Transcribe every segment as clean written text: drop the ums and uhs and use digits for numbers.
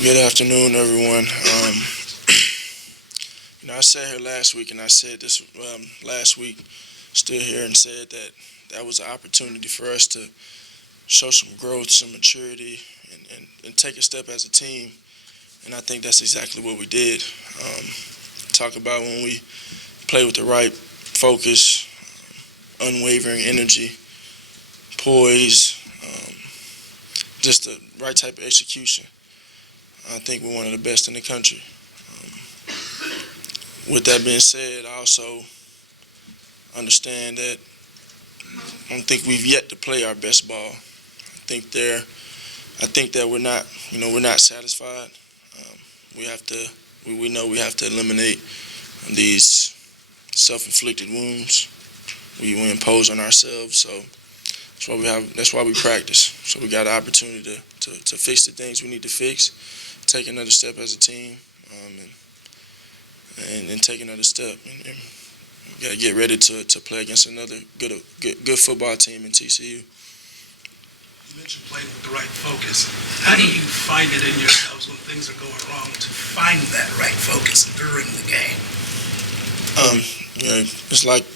Good afternoon, everyone. I sat here last week, and I said this last week, stood here and said that that was an opportunity for us to show some growth, some maturity, and take a step as a team. And I think that's exactly what we did. Talk about when we play with the right focus, unwavering energy, poise, just the right type of execution. I think we're one of the best in the country. With that being said, I also understand that I don't think we've yet to play our best ball. I think that we're not satisfied. We know we have to eliminate these self-inflicted wounds we impose on ourselves. So that's why we practice. So we got an opportunity to fix the things we need to fix, take another step as a team, and take another step. And we got to get ready to play against another good football team in TCU. You mentioned playing with the right focus. How do you find it in yourselves when things are going wrong to find that right focus during the game? It's like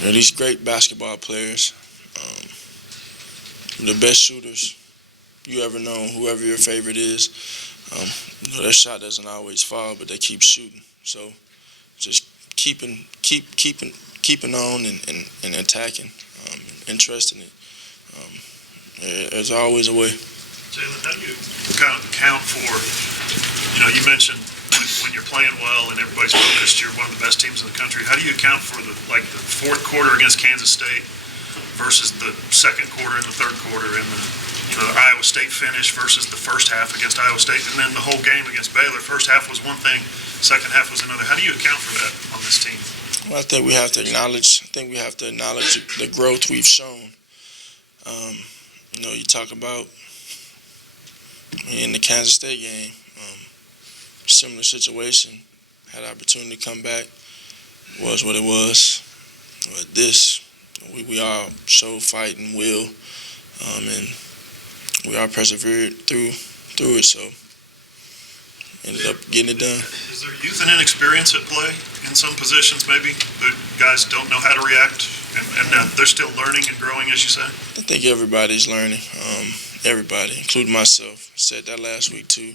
these great basketball players, the best shooters you ever known, whoever your favorite is. Their shot doesn't always fall, but they keep shooting. So just keeping on and attacking, and trusting it. There's always a way. Jalen, how do you kind of account for, you mentioned when you're playing well and everybody's focused, you're one of the best teams in the country. How do you account for the fourth quarter against Kansas State versus the second quarter and the third quarter and the Iowa State finish versus the first half against Iowa State, and then the whole game against Baylor? First half was one thing, second half was another. How do you account for that on this team? Well, I think we have to acknowledge the growth we've shown. You talk about in the Kansas State game, similar situation, had opportunity to come back, was what it was. But this, we all showed fight and will, and we all persevered through it, so ended up getting it done. Is there youth and inexperience at play in some positions maybe? The guys don't know how to react, and they're still learning and growing, as you say? I think everybody's learning, everybody, including myself. I said that last week too.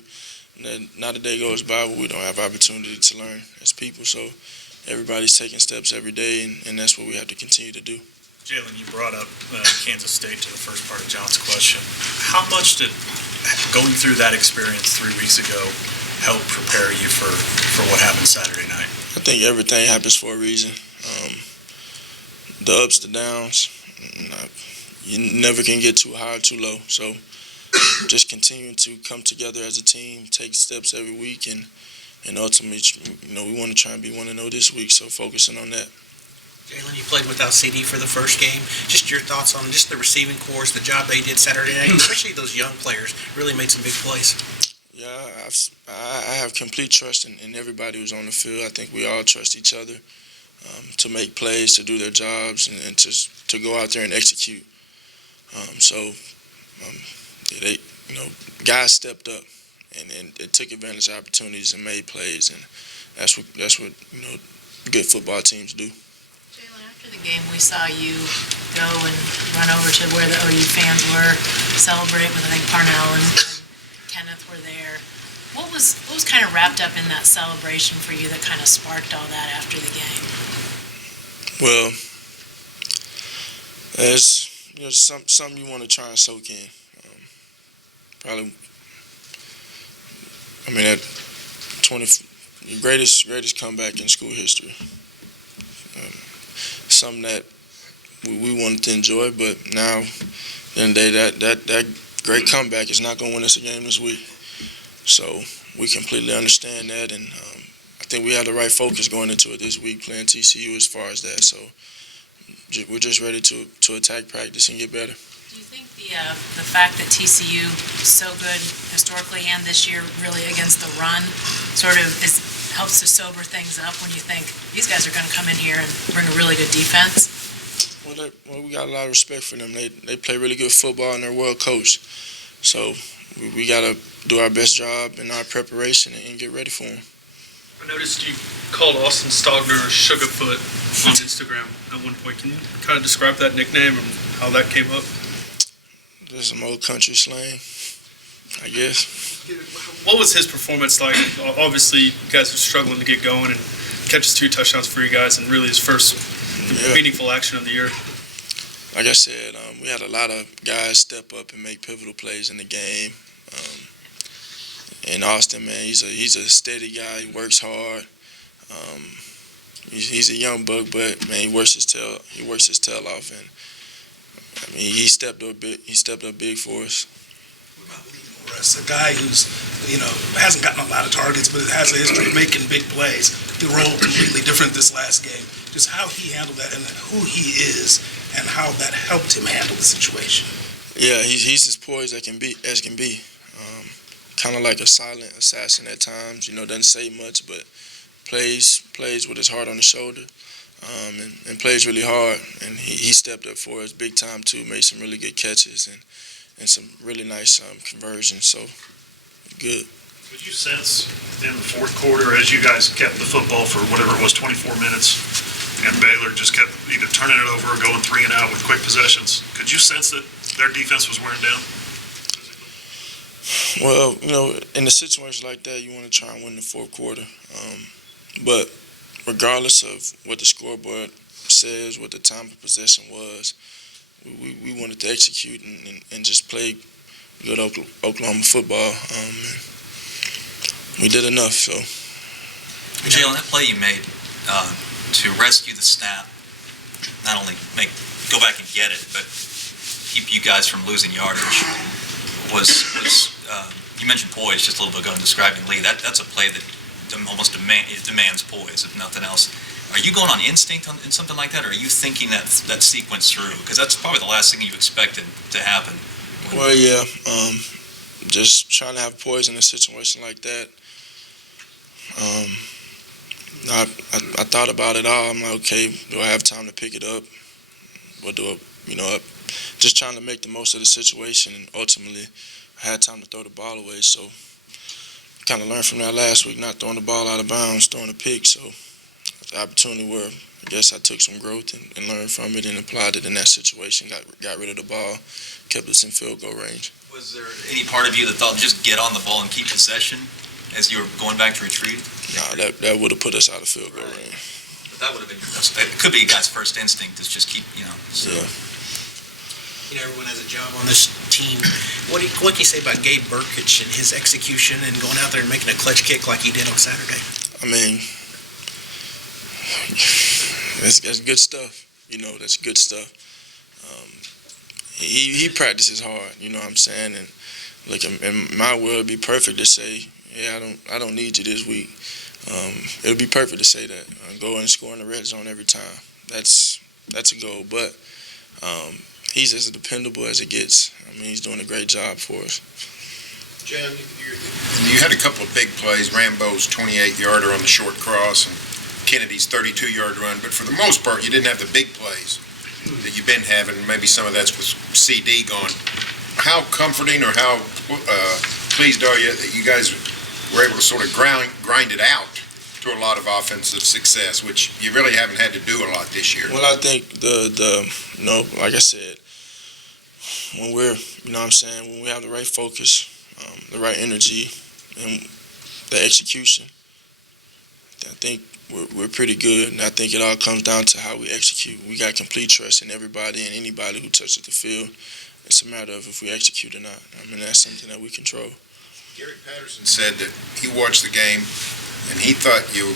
Not a day goes by where we don't have opportunity to learn as people, so everybody's taking steps every day, and that's what we have to continue to do. Jalen, you brought up Kansas State to the first part of John's question. How much did going through that experience 3 weeks ago help prepare you for what happened Saturday night? I think everything happens for a reason. The ups, the downs, you never can get too high or too low. So just continuing to come together as a team, take steps every week, and ultimately, we want to try and be 1-0 this week, so focusing on that. Jalen, you played without CD for the first game. Just your thoughts on just the receiving corps, the job they did Saturday night, especially those young players really made some big plays. Yeah, I have complete trust in everybody who's on the field. I think we all trust each other to make plays, to do their jobs, and to go out there and execute. Guys stepped up and they took advantage of opportunities and made plays, and that's what good football teams do. After the game, we saw you go and run over to where the OU fans were, celebrate with, I think, Parnell and Kenneth were there. What was kind of wrapped up in that celebration for you that kind of sparked all that after the game? Well, there's something you want to try and soak in. That greatest comeback in school history. Something that we wanted to enjoy, but now, at the end of the day, that great comeback is not going to win us a game this week. So we completely understand that, and I think we have the right focus going into it this week, playing TCU as far as that. So we're just ready to attack practice and get better. Do you think the fact that TCU is so good historically and this year really against the run sort of helps to sober things up when you think these guys are going to come in here and bring a really good defense? Well, we got a lot of respect for them. They play really good football and they're well coached. So we got to do our best job in our preparation and get ready for them. I noticed you called Austin Stogner Sugarfoot on Instagram at one point. Can you kind of describe that nickname and how that came up? There's some old country slang, I guess. What was his performance like? Obviously, you guys are struggling to get going and catches 2 touchdowns for you guys and really his first meaningful action of the year. Like I said, we had a lot of guys step up and make pivotal plays in the game. And Austin, man, he's a steady guy. He works hard. He's a young buck, but man, he works his tail off, and I mean, he stepped up big for us. What about Lee Norris, a guy who's, hasn't gotten a lot of targets, but has a history of making big plays. The role completely different this last game. Just how he handled that and who he is and how that helped him handle the situation. Yeah, he's as poised as can be. Kind of like a silent assassin at times. Doesn't say much, but plays with his heart on his shoulder, and plays really hard. And he stepped up for us big time too. Made some really good catches and some really nice conversions. So good. Could you sense in the fourth quarter, as you guys kept the football for whatever it was, 24 minutes, and Baylor just kept either turning it over or going 3 and out with quick possessions, could you sense that their defense was wearing down? Well, in a situation like that, you want to try and win the fourth quarter. But regardless of what the scoreboard says, what the time of possession was, we wanted to execute and just play good Oklahoma football. We did enough. So, Jalen, that play you made to rescue the snap, not only go back and get it, but keep you guys from losing yardage, was you mentioned poise just a little bit ago in describing Lee. That's a play that almost demands poise, if nothing else. Are you going on instinct in something like that, or are you thinking that sequence through? Because that's probably the last thing you expected to happen. Well, yeah, just trying to have poise in a situation like that. I thought about it all. I'm like, okay, do I have time to pick it up? Or do I, just trying to make the most of the situation, and ultimately I had time to throw the ball away. So kind of learned from that last week, not throwing the ball out of bounds, throwing a pick. So the opportunity where I guess I took some growth and learned from it and applied it in that situation, got rid of the ball, kept us in field goal range. Was there any part of you that thought just get on the ball and keep possession as you were going back to retreat? Nah, that would have put us out of field goal range. But that would have been it could be a guy's first instinct is just keep, So. Yeah. Everyone has a job on this team. What can you say about Gabe Burkich and his execution and going out there and making a clutch kick like he did on Saturday? I mean, that's good stuff. That's good stuff. He practices hard. You know what I'm saying? And look, in my world, it'd be perfect to say, yeah, I don't need you this week. It would be perfect to say that. Go and score in the red zone every time. That's a goal. But he's as dependable as it gets. I mean, he's doing a great job for us. Jen, you had a couple of big plays. Rambo's 28-yarder on the short cross and Kennedy's 32-yard run. But for the most part, you didn't have the big plays that you've been having. Maybe some of that's with CD gone. How comforting or how pleased are you that you guys were able to sort of grind it out to a lot of offensive success, which you really haven't had to do a lot this year? Well, I think like I said, when we're, when we have the right focus, the right energy, and the execution, I think we're pretty good. And I think it all comes down to how we execute. We got complete trust in everybody and anybody who touches the field. It's a matter of if we execute or not. I mean, that's something that we control. Gary Patterson said that he watched the game and he thought you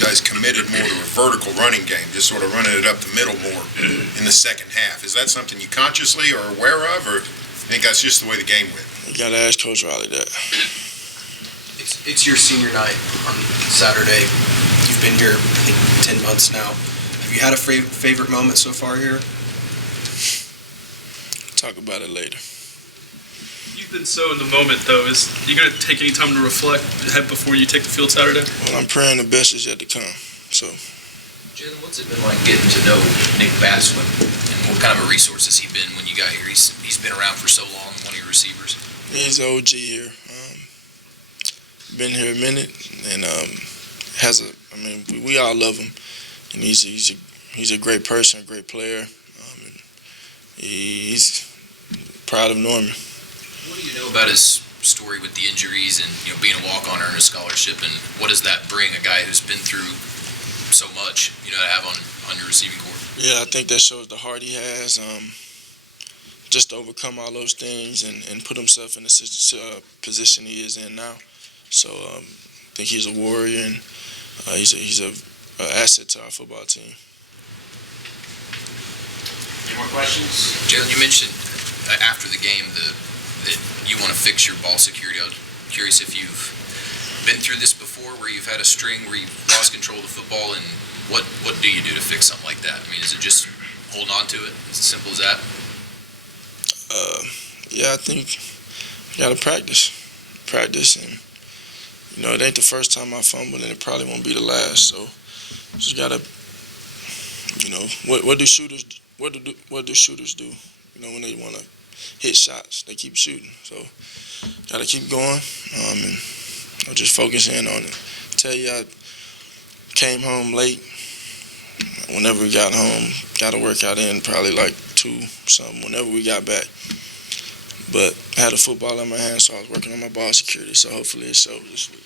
guys committed more to a vertical running game, just sort of running it up the middle more in the second half. Is that something you consciously are aware of, or you think that's just the way the game went? You got to ask Coach Riley that. It's your senior night on Saturday. You've been here, I think, 10 months now. Have you had a favorite moment so far here? Talk about it later. You've been so in the moment, though. Is you going to take any time to reflect ahead before you take the field Saturday? Well, I'm praying the best is yet to come. So, Jalen, what's it been like getting to know Nick Batswin, and what kind of a resource has he been when you got here? He's been around for so long, one of your receivers. He's an OG here. Been here a minute, and has a. I mean, we all love him, and he's a great person, a great player. And he's proud of Norman. What do you know about his story with the injuries and being a walk-on, earn a scholarship, and what does that bring a guy who's been through so much, to have on your receiving corps? Yeah, I think that shows the heart he has. Just to overcome all those things and put himself in the position he is in now. So I think he's a warrior, and he's a asset to our football team. Any more questions? Jalen, you mentioned after the game that you want to fix your ball security. I was curious if you've been through this before, where you've had a string where you've lost control of the football, and what do you do to fix something like that? I mean, is it just hold on to it? As simple as that? Yeah, I think you got to practice, and it ain't the first time I fumbled, and it probably won't be the last. So just gotta, what do shooters do? When they want to hit shots, they keep shooting. So gotta keep going, and I'll just focus in on it. Tell you, I came home late. Whenever we got home, got a workout in probably like 2 something. Whenever we got back. But I had a football in my hand, so I was working on my ball security, so hopefully it shows this week.